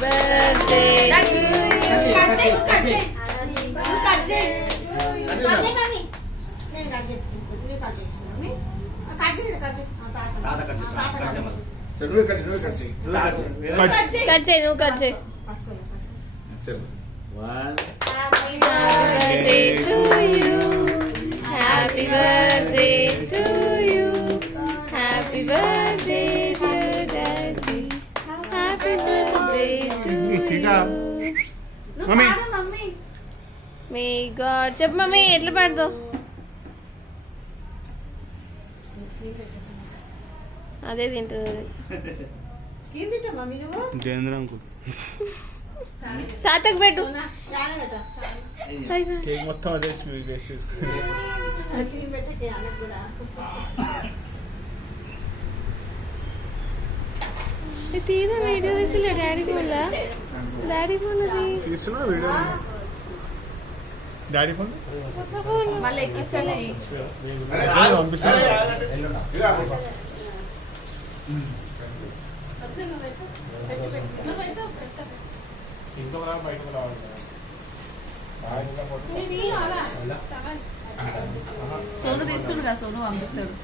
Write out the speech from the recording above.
birthday cut చేయి నువ్వు cut చేయి happy birthday to you happy birthday dear daddy happy birthday to mummy may God చెప్పు mummy ఎట్లా పాడతావు అదే తింటుంది జయేంద్ర అంకుల్ తాతకు పెట్టు కేక్ మొత్తం అదే వేస్ట్ చేసుకుని తీరా వీడియో తీసిలే డాడీ ఫోన్ తీస్తున్నా వీడియో డాడీ ఫోన్ మళ్ళీ ఎక్కిస్తాను పంపిస్తాను ఇంకా బయటకు రావాలి సోను తీస్తుండు కదా సోను పంపిస్తాడు